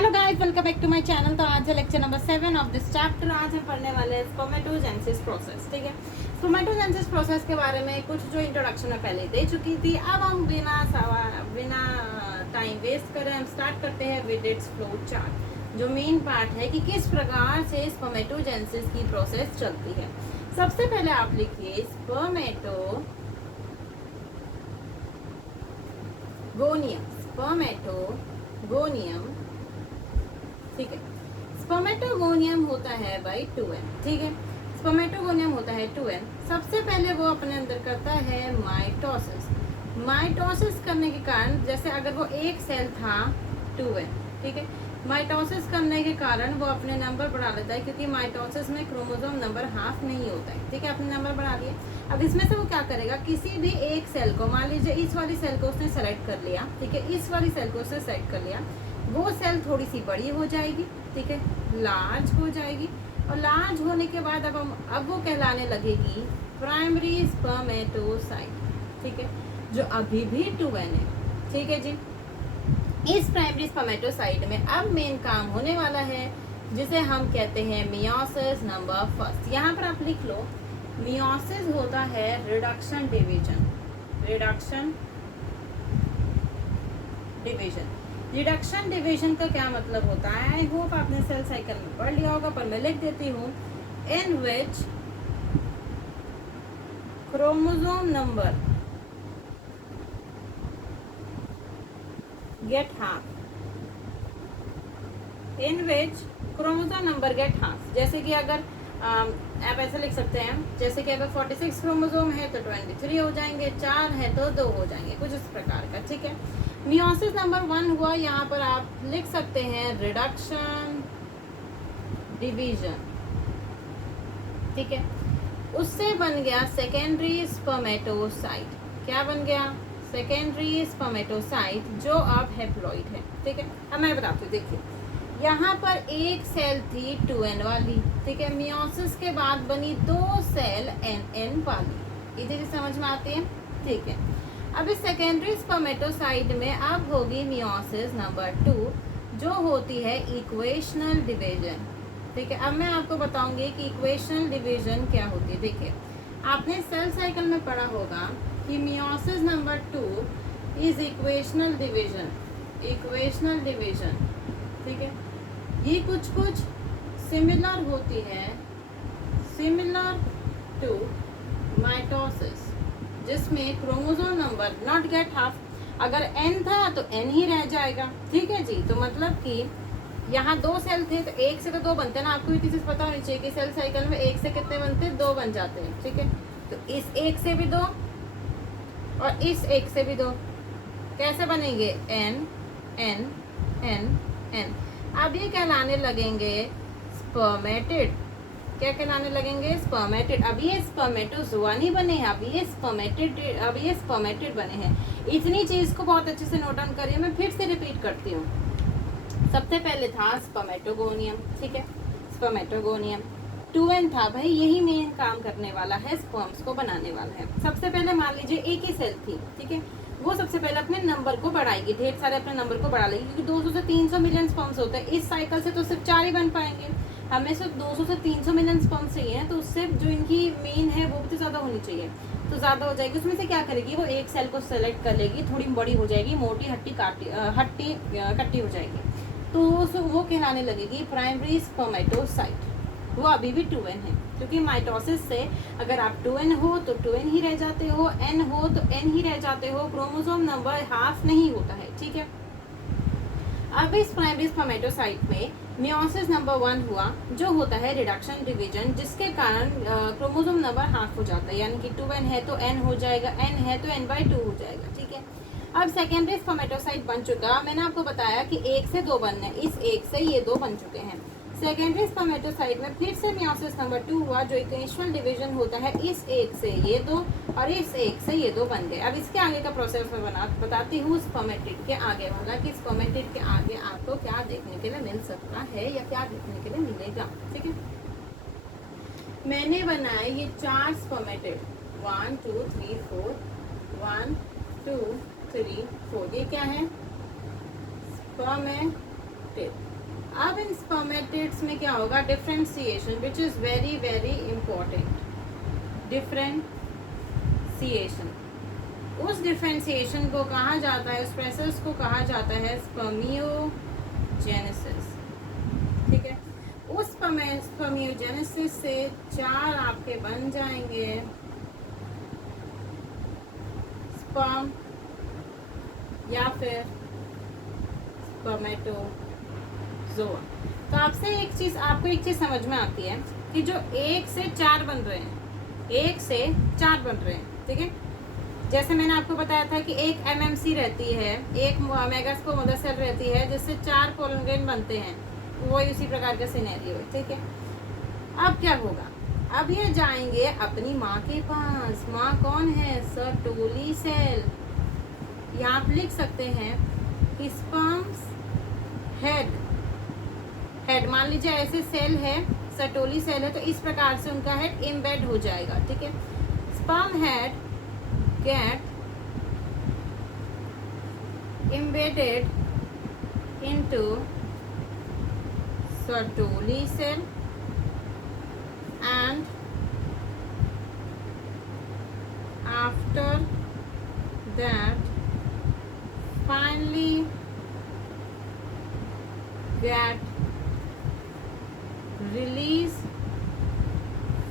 Hello guys, welcome back to my channel. तो आज है lecture number 7 of this chapter. आज हम पढ़ने वाले हैं स्पर्मेटोजेनेसिस प्रोसेस। ठीक है, स्पर्मेटोजेनेसिस प्रोसेस के बारे में कुछ जो इंट्रोडक्शन में पहले दे चुकी थी। अब हम बिना टाइम वेस्ट करें हम स्टार्ट करते हैं विद इट्स फ्लो चार्ट। जो मेन पार्ट है कि किस प्रकार से स्पर्मेटोजेनेसिस की प्रोसेस चलती है। सबसे पहले आप लिखिए स्पर्मेटोगोनियम। स्पर्मेटोगोनियम, ठीक है। स्पर्मेटोगोनियम होता है भाई 2n, ठीक है। स्पर्मेटोगोनियम होता है 2n। सबसे पहले वो अपने अंदर करता है माइटोसिस। माइटोसिस करने के कारण, जैसे अगर वो एक सेल था 2n, ठीक है, माइटोसिस करने के कारण वो अपने नंबर बढ़ा लेता है, क्योंकि माइटोसिस में क्रोमोसोम नंबर हाफ नहीं होता है, ठीक है। अपने नंबर बढ़ा लिए। अब इसमें से वो क्या करेगा, किसी भी एक सेल को, मान लीजिए इस वाली सेल को उसने सेलेक्ट कर लिया, ठीक है, इस वाली सेल को उसने सेलेक्ट कर लिया, वो सेल थोड़ी सी बड़ी हो जाएगी, ठीक है, लार्ज हो जाएगी। और लार्ज होने के बाद अब वो कहलाने लगेगी प्राइमरी स्पर्मेटोसाइट, ठीक है, जो अभी भी 2n है, ठीक है जी। इस प्राइमरी स्पर्मेटोसाइट में अब मेन काम होने वाला है, जिसे हम कहते हैं मियोसिस नंबर फर्स्ट। यहाँ पर आप लिख लो, मियोसिस होता है रिडक्शन डिवीजन। रिडक्शन डिवीजन का क्या मतलब होता है, आई होप आपने सेल साइकिल में पढ़ लिया होगा, पर मैं लिख देती हूँ। इन विच क्रोमोसोम नंबर गेट हाफ। इन विच क्रोमोसोम नंबर गेट हाफ। जैसे कि अगर आप ऐसे लिख सकते हैं, जैसे कि अगर 46 क्रोमोसोम है तो 23 हो जाएंगे, 4 है तो 2 हो जाएंगे, कुछ इस प्रकार का, ठीक है। मियोसिस नंबर 1 हुआ, यहाँ पर आप लिख सकते हैं रिडक्शन डिवीजन, ठीक है। उससे बन गया सेकेंडरी स्पर्मेटोसाइट। क्या बन गया? सेकेंडरी स्पर्मेटोसाइट, जो अब हैप्लॉइड है, ठीक है। अब मैं बताती हूँ, देखिए यहाँ पर एक सेल थी 2n वाली, ठीक है, मियोसिस के बाद बनी 2 सेल nn वाली। इधर समझ में आती है, ठीक है। अब इस सेकेंडरी स्पर्मेटोसाइट में अब होगी मियोसिस नंबर 2, जो होती है इक्वेशनल डिवीजन, ठीक है। अब मैं आपको बताऊंगी कि इक्वेशनल डिवीजन क्या होती है। देखिए, आपने सेल साइकिल में पढ़ा होगा कि meiosis number 2 is equational division, ठीक है। ये कुछ सिमिलर होती है, सिमिलर टू माइटोसिस, जिसमें chromosome number not gate half. अगर n था तो n ही रह जाएगा, ठीक है जी। तो मतलब कि यहाँ 2 सेल थे तो 1 से तो 2 बनते हैं ना। आपको ये चीज़ पता होनी चाहिए कि सेल साइकिल में 1 से कितने बनते हैं, 2 बन जाते हैं, ठीक है। तो इस 1 से भी 2 और इस 1 से भी 2 कैसे बनेंगे, n n n n। अब ये कहलाने लगेंगे स्पर्मेटिड। क्या कहलाने लगेंगे? स्पर्मेटिड। अब ये स्पर्मेटोजोआ नहीं बने हैं, अब ये स्पर्मेटिड बने हैं। इतनी चीज को बहुत अच्छे से नोट डाउन करिए, मैं फिर से रिपीट करती हूँ। सबसे पहले था स्पर्मेटोगोनियम, ठीक है, स्पर्मेटोगोनियम 2n था भाई, यही मेन काम करने वाला है, स्पर्म्स को बनाने वाला है। सबसे पहले मान लीजिए एक ही सेल थी, ठीक है, वो सबसे पहले अपने नंबर को बढ़ाएगी, ढेर सारे अपने नंबर को बढ़ा लेगी, क्योंकि 200 से 300 मिलियन स्पर्म्स होते हैं। इस साइकिल से तो सिर्फ 4 ही बन पाएंगे, हमें सिर्फ 200 से 300 मिलियन स्पर्म्स चाहिए, तो उससे जो इनकी मेन है वो भी तो ज़्यादा होनी चाहिए, तो ज़्यादा हो जाएगी। उसमें से क्या करेगी, वो एक सेल को सेलेक्ट कर लेगी, थोड़ी बड़ी हो जाएगी, मोटी हट्टी कट्टी हो जाएगी, तो वो कहलाने लगेगी प्राइमरी स्पर्मेटोसाइट। वो अभी भी 2n है, क्योंकि माइटोसिस से अगर आप 2n हो तो 2n ही रह जाते हो, n हो तो n ही रह जाते हो, क्रोमोसोम नंबर हाफ नहीं होता है, ठीक है। अब इस प्राइमरी स्पर्मेटोसाइट में मियोसिस नंबर 1 हुआ, जो होता है रिडक्शन डिवीजन, जिसके कारण क्रोमोसोम नंबर हाफ हो जाता है, यानी कि 2n है तो n हो जाएगा, n है तो n/2 हो जाएगा, ठीक है। अब सेकेंडरी स्पर्मेटोसाइट बन चुका, मैंने आपको बताया कि 1 से 2 बनने, इस 1 से ये 2 बन चुके हैं। सेकेंडरी स्पर्मेटोसाइट में फिर से मियोसिस नंबर 2 हुआ, जो इक्वेशनल डिवीजन होता है, इस 1 से ये 2 और इस 1 से ये 2 बन गए। अब इसके आगे का प्रोसेस मैं बताती हूँ स्पर्मेटिड के आगे वाला, कि स्पर्मेटिड के आगे आपको क्या देखने के लिए मिल सकता है या क्या देखने के लिए मिलेगा, ठीक है। मैंने बनाए ये 4 स्पर्मेटिड, 1 2 3 4, 1 2 3 4, ये क्या है, स्पर्मेटिड, अब इन स्पर्मेटिड्स में क्या होगा, differentiation, which is very very important. Differentiation, उस डिफरेंशिएशन को कहा जाता है, उस प्रोसेस को कहा जाता है स्पर्मियोजेनेसिस। ठीक है, उस स्पर्मियोजेनेसिस से 4 आपके बन जाएंगे स्पर्म या फिर स्पर्मेटोजोआ। तो आपको एक चीज समझ में आती है कि जो 1 से 4 बन रहे हैं, 1 से 4 बन रहे हैं, ठीक है। जैसे मैंने आपको बताया था कि एक MMC रहती है, एक मेगास्पोर मदर सेल रहती है, जिससे 4 पोलन ग्रेन बनते हैं, वही उसी प्रकार का सिनेरियो है, ठीक है। अब क्या होगा, अब ये जाएंगे अपनी माँ के पास। माँ कौन है, सर्टोली सेल। यहाँ आप लिख सकते हैं कि स्पर्म्स हेड मान लीजिए ऐसे सेल है, सर्टोली सेल है, तो इस प्रकार से उनका हेड एम्बेड हो जाएगा, ठीक है। Sperm head get embedded into Sertoli cell and after that finally get released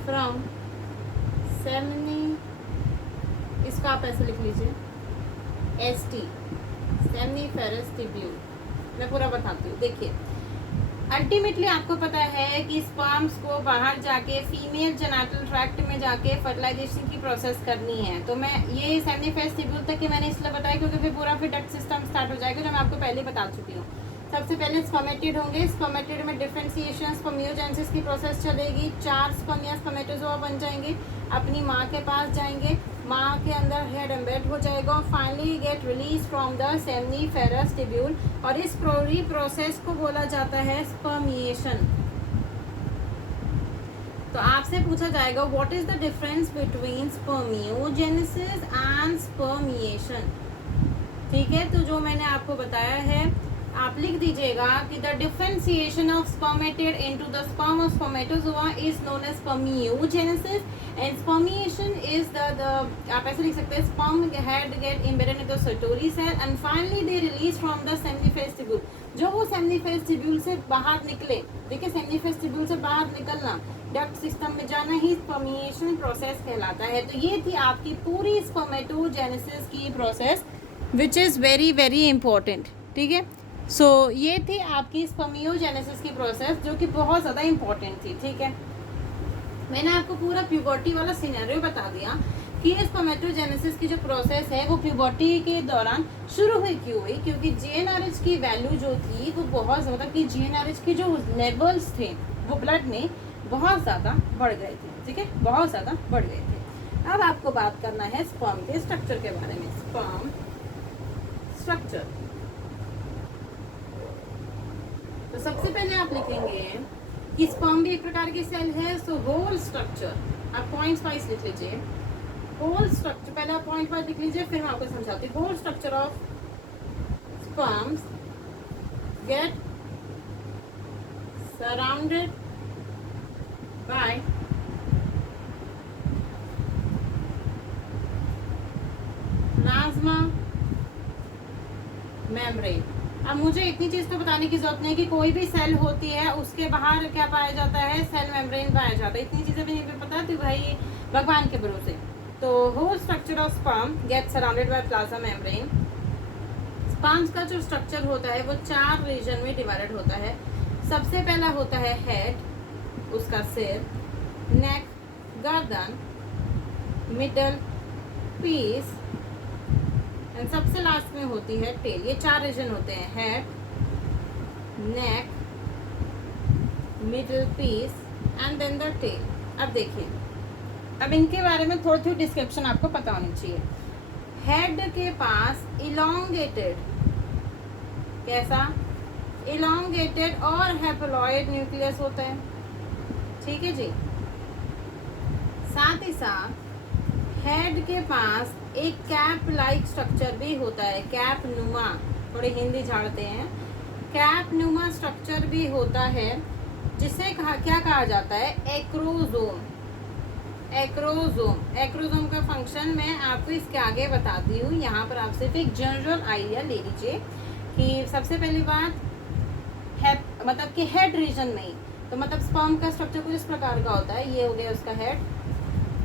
from semini, इसको आप ऐसे लिख लीजिए ST, सेमनीफेरस ट्यूब्यूल। मैं पूरा बताती हूँ। देखिए, अल्टीमेटली आपको पता है कि स्पर्म्स को बाहर जाके फीमेल जेनिटल ट्रैक्ट में जाके फर्टिलाइजेशन की प्रोसेस करनी है। तो मैं ये सेमनीफेरस ट्यूब्यूल तक के मैंने इसलिए बताया क्योंकि फिर पूरा डक्ट सिस्टम स्टार्ट हो जाएगा, जो मैं आपको पहले बता चुकी हूँ। सबसे पहले स्पर्मेटिड होंगे, स्पर्मेटिड में डिफरेंशिएशन स्पर्मियोजेनेसिस की प्रोसेस चलेगी। 4 स्पर्म या स्पर्मेटोजोआ बन जाएंगे, अपनी माँ के पास जाएंगे, माँ के अंदर हेड एम्बेड हो जाएगा और finally get release from the seminiferous tubule. और इस पूरी प्रोसेस को बोला जाता है स्पर्मिएशन। तो आपसे पूछा जाएगा what is the difference between spermiogenesis and spermiation. ठीक है, तो जो मैंने आपको बताया है आप लिख दीजिएगा कि the differentiation of spermatid into the sperm of spermatozoa is known as spermiogenesis and spermiation is the आप ऐसे लिख सकते हैं sperm head get embedded in the Sertoli cell and finally they release from the seminiferous tubule. जो वो seminiferous tubule से बाहर निकले, देखिए सेमनीफेरस ट्यूब्यूल से बाहर निकलना, डक्ट सिस्टम में जाना ही स्पर्मिएशन प्रोसेस कहलाता है। तो ये थी आपकी पूरी स्पर्मेटोजेनेसिस की process which is very very important. ठीक है, सो ये थी आपकी स्पर्मियोजेनेसिस की प्रोसेस जो कि बहुत ज़्यादा इंपॉर्टेंट थी। ठीक है, मैंने आपको पूरा प्यूबर्टी वाला सिनेरियो बता दिया कि स्पर्मेटोजेनेसिस की जो प्रोसेस है वो प्यूबर्टी के दौरान शुरू हुई क्यों हुई, क्योंकि GnRH की वैल्यू जो थी वो बहुत ज़्यादा, कि GnRH के जो लेवल्स थे वो ब्लड में बहुत ज़्यादा बढ़ गए थे। ठीक है, बहुत ज़्यादा बढ़ गए थे। अब आपको बात करना है स्पर्म के स्ट्रक्चर के बारे में। स्पर्म स्ट्रक्चर, तो सबसे पहले आप लिखेंगे कि स्पर्म भी एक प्रकार की सेल है। सो होल स्ट्रक्चर आप पॉइंट्स वाइज लिख लीजिए। होल स्ट्रक्चर पहले आप पॉइंट वाइज लिख लीजिए, फिर मैं आपको समझाती हूँ। Whole structure of sperms get surrounded by plasma membrane. अब मुझे इतनी चीज तो बताने की जरूरत नहीं कि कोई भी सेल होती है उसके बाहर क्या पाया जाता है, सेल मेम्ब्रेन पाया जाता है। इतनी चीजें भी नहीं पता थी भाई, भगवान के भरोसे। तो whole structure of sperm get surrounded by plasma membrane. Sperms का जो स्ट्रक्चर होता है वो 4 रीजन में डिवाइडेड होता है। सबसे पहला होता है हेड, उसका सिर, नेक, गर्दन, मिडल पीस एंड सबसे लास्ट में होती है टेल। ये 4 रीजन होते हैं, head, neck, middle piece and then the tail. अब देखिए, अब इनके बारे में थोड़ी थोड़ी डिस्क्रिप्शन आपको पता होनी चाहिए। हेड के पास इलोंगेटेड, कैसा, इलोंगेटेड और हैप्लॉइड न्यूक्लियस होता है। ठीक है जी, साथ ही साथ हेड के पास एक कैप लाइक स्ट्रक्चर भी होता है, कैप नुमा, थोड़ी हिंदी झाड़ते हैं। कैप न्यूमा स्ट्रक्चर भी होता है, जिसे क्या कहा जाता है, एक्रोजोम। एक्रोजोम का फंक्शन मैं आपको इसके आगे बताती हूँ। यहाँ पर आप सिर्फ एक जनरल आइडिया ले लीजिए कि सबसे पहली बात मतलब कि हेड रीजन में ही, तो मतलब स्पर्म का स्ट्रक्चर कुछ इस प्रकार का होता है। ये हो गया उसका हेड,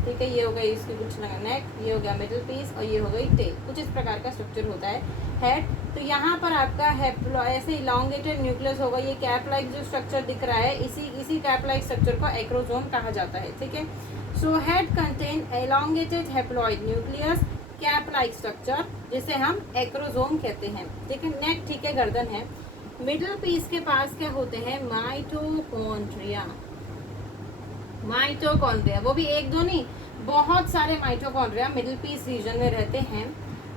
ठीक है, ये हो गई इसकी कुछ नेक, ये हो गया मिडिल पीस और ये हो गई टेल। कुछ इस प्रकार का स्ट्रक्चर होता है हेड। तो यहाँ पर आपका ऐसे इलांगेटेड न्यूक्लियस होगा। ये कैप लाइक जो स्ट्रक्चर दिख रहा है, इसी कैप लाइक स्ट्रक्चर को एक्रोजोम कहा जाता है, ठीक है। So head contain elongated haploid nucleus cap like structure, जिसे हम एक्रोजोम कहते हैं, ठीक है। नेक, ठीक है, गर्दन है। मिडिल पीस के पास क्या होते हैं, माइटोकॉन्ड्रिया। माइटोकॉन्ड्रिया, वो भी एक दो नहीं, बहुत सारे माइटोकॉन्ड्रिया मिडिल पीस रीजन में रहते हैं।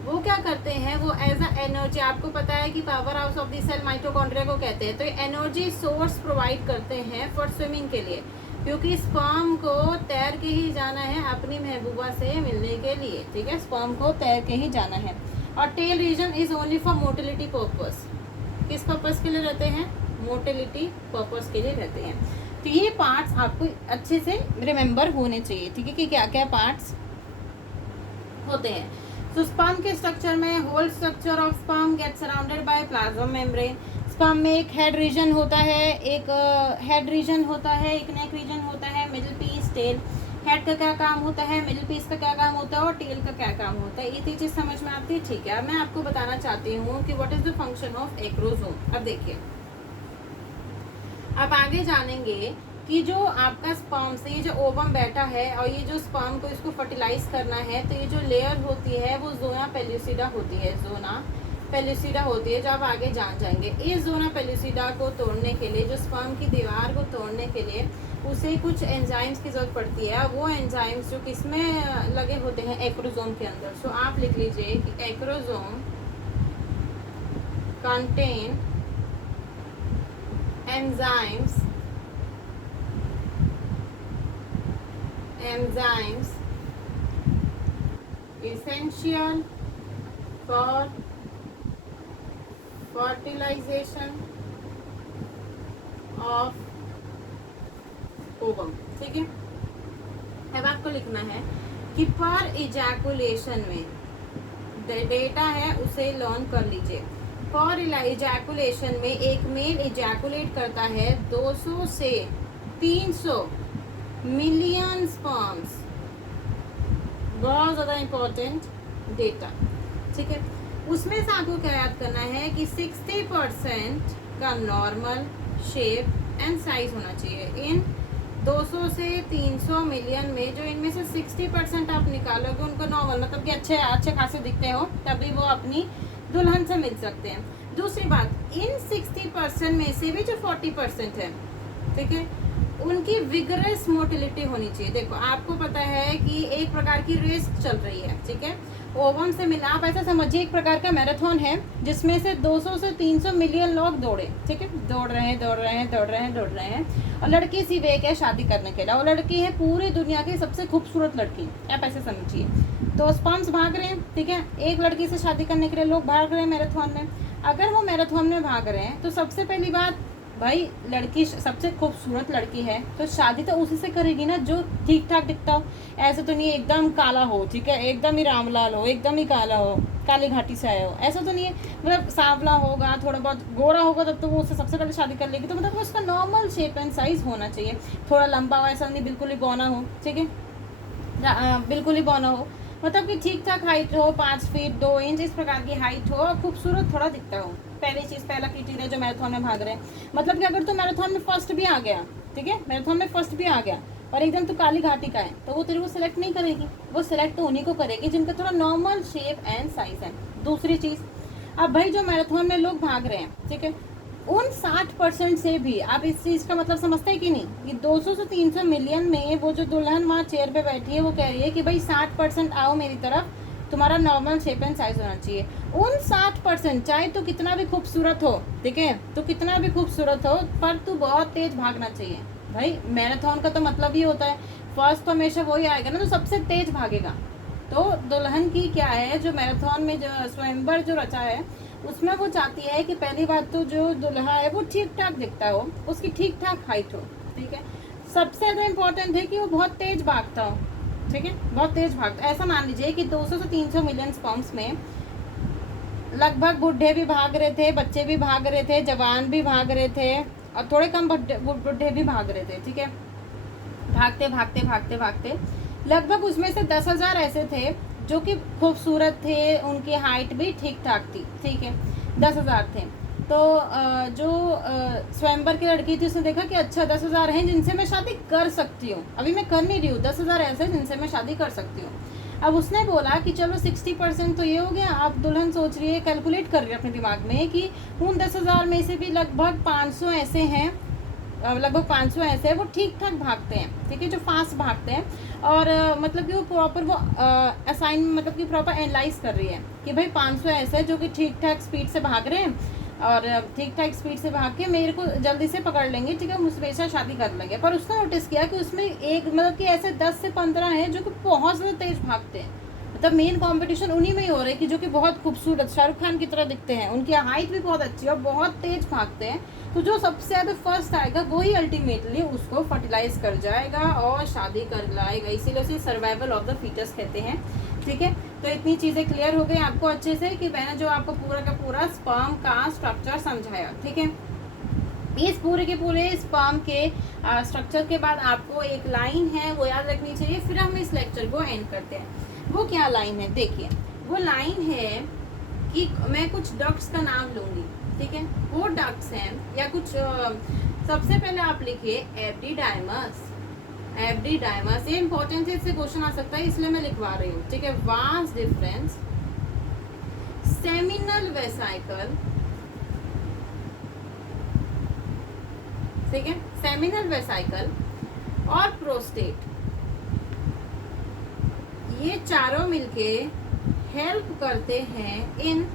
वो क्या करते हैं, वो एज अ एनर्जी, आपको पता है कि powerhouse of the cell mitochondria को कहते हैं। तो ये एनर्जी सोर्स प्रोवाइड करते हैं फॉर स्विमिंग के लिए, क्योंकि स्पर्म को तैर के ही जाना है अपनी महबूबा से मिलने के लिए, ठीक है। स्पर्म को तैर के ही जाना है। और tail region is only for motility purpose. किस पर्पस के लिए रहते हैं, मोटिलिटी पर्पस के लिए रहते हैं। तो ये पार्ट्स आपको अच्छे से रिमेम्बर होने चाहिए, ठीक है, कि क्या क्या पार्ट्स होते हैं। तो स्पर्म के स्ट्रक्चर में whole structure of sperm get surrounded by plasma membrane. Sperm में एक हेड रीजन होता है, एक हेड रीजन होता है, एक नेक रीजन होता है, मिडिल पीस, टेल। हेड का क्या काम होता है, मिडिल पीस का क्या काम होता है और टेल का क्या काम होता है, ये चीज़ समझ में आती है, ठीक है। अब मैं आपको बताना चाहती हूँ कि what is the function of acrosome. अब देखिए, अब आगे जानेंगे कि जो आपका स्पर्म से ये जो ओवम बैठा है और ये जो स्पर्म को इसको फर्टिलाइज करना है, तो ये जो लेयर होती है वो जोना पेल्यूसिडा होती है, जोना पेल्यूसिडा होती है, जो आप आगे जान जाएंगे। इस जोना पेल्यूसिडा को तोड़ने के लिए, जो स्पर्म की दीवार को तोड़ने के लिए उसे कुछ एंजाइम्स की जरूरत पड़ती है। वो एंजाइम्स जो किसमें लगे होते हैं, एक्रोजोम के अंदर। सो आप लिख लीजिए कि acrosome contain enzymes essential for fertilization of ovum, ठीक है। अब आपको लिखना है कि पर इजैकुलेशन में डेटा है उसे लर्न कर लीजिए। पर इजैकुलेशन में एक मेल इजैकुलेट करता है 200 से 300 मिलियन स्पर्म्स। बहुत ज़्यादा इम्पोर्टेंट डेटा, ठीक है। उसमें से आपको क्या याद करना है कि 60% का नॉर्मल शेप एंड साइज होना चाहिए। इन 200 से 300 मिलियन में जो इनमें से 60% आप निकालोगे उनको नॉर्मल, मतलब कि अच्छे खासे दिखते हो, तभी वो अपनी दुल्हन से मिल सकते हैं। दूसरी बात, इन 60% में से भी जो 40% है, ठीक है, उनकी विगरस मोटिलिटी होनी चाहिए। देखो, आपको पता है कि एक प्रकार की रेस चल रही है, ठीक है, ओवम से मिला। आप ऐसा समझिए एक प्रकार का मैराथन है जिसमें से 200 से 300 मिलियन लोग दौड़े, ठीक है, दौड़ रहे हैं और लड़की सी वेक है शादी करने के लिए, और लड़की है पूरी दुनिया की सबसे खूबसूरत लड़की, आप ऐसे समझिए। तो स्पर्म्स भाग रहे हैं, ठीक है, एक लड़की से शादी करने के लिए लोग भाग रहे हैं मैराथन में। अगर वो मैराथन में भाग रहे हैं तो सबसे पहली बात, भाई लड़की सबसे खूबसूरत लड़की है तो शादी तो उसी से करेगी ना जो ठीक ठाक दिखता हो। ऐसा तो नहीं एकदम काला हो, ठीक है, एकदम ही रामलाल हो, एकदम ही काला हो, काली घाटी से आया हो, ऐसा तो नहीं है। मतलब सांवला होगा, थोड़ा बहुत गोरा होगा, तब तो वो उससे सबसे पहले शादी कर लेगी। तो मतलब उसका नॉर्मल शेप एंड साइज होना चाहिए, थोड़ा लंबा हो, ऐसा नहीं बिल्कुल ही बौना हो, ठीक है, बिल्कुल ही बौना हो, मतलब कि ठीक ठाक हाइट हो, 5 फीट 2 इंच इस प्रकार की हाइट हो, खूबसूरत थोड़ा दिखता हो। पहली चीज़, पहला क्राइटेरिया जो मैराथन में भाग रहे हैं, मतलब कि अगर तो मैराथन में फर्स्ट भी आ गया, ठीक है, मैराथन में फर्स्ट भी आ गया और एकदम तो काली घाटी का है, तो वो तेरे को सिलेक्ट नहीं करेगी। वो सिलेक्ट तो उन्हीं को करेगी जिनका थोड़ा नॉर्मल शेप एंड साइज है। दूसरी चीज़, अब भाई जो मैराथन में लोग भाग रहे हैं, ठीक है, उन 60% से भी आप इस चीज़ का मतलब समझते हैं कि नहीं, कि 200 से 300 मिलियन में वो जो दुल्हन वहाँ चेयर पे बैठी है वो कह रही है कि भाई 60% आओ मेरी तरफ, तुम्हारा नॉर्मल शेप एंड साइज होना चाहिए। उन 60%, चाहे तो कितना भी खूबसूरत हो, ठीक है, तो कितना भी खूबसूरत हो, पर तू बहुत तेज भागना चाहिए। भाई मैराथन का तो मतलब ही होता है फर्स्ट तो हमेशा वही आएगा ना, तो सबसे तेज भागेगा। तो दुल्हन की क्या है, जो मैराथन में जो स्वयंवर जो रचा है उसमें वो चाहती है कि पहली बात तो जो दुल्हा है वो ठीक ठाक दिखता हो, उसकी ठीक ठाक हाइट हो, ठीक है। सबसे ज़्यादा इम्पोर्टेंट है कि वो बहुत तेज भागता हो, ठीक है, बहुत तेज भागता। ऐसा मान लीजिए कि 200 से 300 मिलियन स्पर्म्स में लगभग बूढ़े भी भाग रहे थे, बच्चे भी भाग रहे थे, जवान भी भाग रहे थे, और थोड़े कम बूढ़े भी भाग रहे थे, ठीक है। भागते भागते भागते भागते लगभग उसमें से 10,000 ऐसे थे जो कि खूबसूरत थे, उनकी हाइट भी ठीक ठाक थी, ठीक है। 10,000 थे। तो जो स्वयंवर की लड़की थी उसने देखा कि अच्छा 10,000 हैं जिनसे मैं शादी कर सकती हूँ, अभी मैं कर नहीं रही हूँ, 10,000 ऐसे जिनसे मैं शादी कर सकती हूँ। अब उसने बोला कि चलो 60% तो ये हो गया। अब दुल्हन सोच रही है, कैलकुलेट कर रही है अपने दिमाग में कि उन 10,000 में से भी लगभग 500 ऐसे हैं, लगभग 500 ऐसे हैं वो ठीक ठाक भागते हैं, ठीक है, जो फास्ट भागते हैं। और मतलब कि वो प्रॉपर वो असाइन मतलब कि प्रॉपर एनालाइज कर रही है कि भाई 500 ऐसे हैं जो कि ठीक ठाक स्पीड से भाग रहे हैं, और ठीक ठाक स्पीड से भाग के मेरे को जल्दी से पकड़ लेंगे, ठीक है, मुझसे साथ शादी कर लेंगे। पर उसने नोटिस किया कि उसमें एक मतलब कि ऐसे 10 से 15 हैं जो कि बहुत ज़्यादा तेज भागते हैं। मतलब मेन कंपटीशन उन्हीं में ही हो रहा है कि जो कि बहुत खूबसूरत शाहरुख खान की तरह दिखते हैं, उनकी हाइट भी बहुत अच्छी है और बहुत तेज भागते हैं। तो जो सबसे ज़्यादा फर्स्ट आएगा वही अल्टीमेटली उसको फर्टिलाइज कर जाएगा और शादी कर लाएगा, इसीलिए उसे सर्वाइवल ऑफ द फीटस कहते हैं, ठीक है। तो इतनी चीज़ें क्लियर हो गई आपको अच्छे से कि मैंने जो आपको पूरा का पूरा स्पर्म का स्ट्रक्चर समझाया, ठीक है। इस पूरे के पूरे स्पर्म के स्ट्रक्चर के बाद आपको एक लाइन है वो याद रखनी चाहिए, फिर हम इस लेक्चर को एंड करते हैं। वो क्या लाइन है, देखिए वो लाइन है कि मैं कुछ डक्ट्स का नाम लूंगी, ठीक है। वो डक्ट्स हैं या कुछ सबसे पहले आप लिखिए एपिडाइमस। एपिडाइमस ये इंपॉर्टेंट है, इससे क्वेश्चन आ सकता है इसलिए मैं लिखवा रही हूँ, ठीक है। वास डिफरेंस, सेमिनल वेसाइकल, ठीक है, सेमिनल वेसाइकल और प्रोस्टेट, ये चारों मिलके हेल्प करते हैं in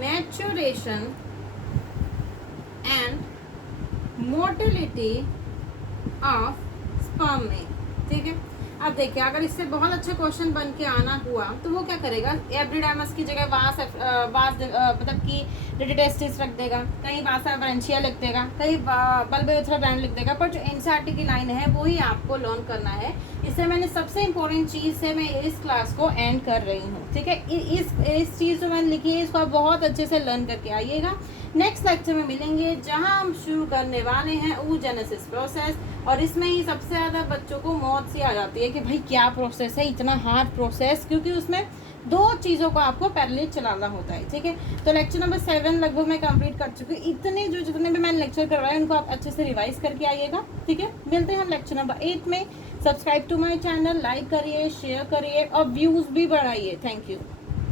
maturation and motility of sperm में, ठीक है। अब देखिए अगर इससे बहुत अच्छा क्वेश्चन बन के आना हुआ तो वो क्या करेगा, एब्रिडाइमस की जगह वास मतलब कि रेडिटेस्टिस रख देगा, कहीं वासा ब्रांचिया लिख देगा, कहीं बल्बोथेरा ब्रांड लिख देगा। पर जो एनसीईआरटी की लाइन है वो ही आपको लर्न करना है। इससे मैंने सबसे इम्पोर्टेंट चीज़ से मैं इस क्लास को एंड कर रही हूँ, ठीक है। इस चीज़ जो मैंने लिखी है इसको आप बहुत अच्छे से लर्न करके आइएगा। नेक्स्ट लेक्चर में मिलेंगे जहां हम शुरू करने वाले हैं oogenesis प्रोसेस, और इसमें ही सबसे ज़्यादा बच्चों को मौत सी आ जाती है कि भाई क्या प्रोसेस है, इतना हार्ड प्रोसेस, क्योंकि उसमें 2 चीज़ों को आपको पैरेलल चलाना होता है, ठीक है। तो लेक्चर नंबर 7 लगभग मैं कंप्लीट कर चुकी हूँ। इतने जितने भी मैंने लेक्चर करवाए उनको आप अच्छे से रिवाइज करके आइएगा, ठीक है। मिलते हैं हम लेक्चर नंबर 8 में। Subscribe to my channel, like करिए, शेयर करिए और व्यूज़ भी बढ़ाइए। Thank you.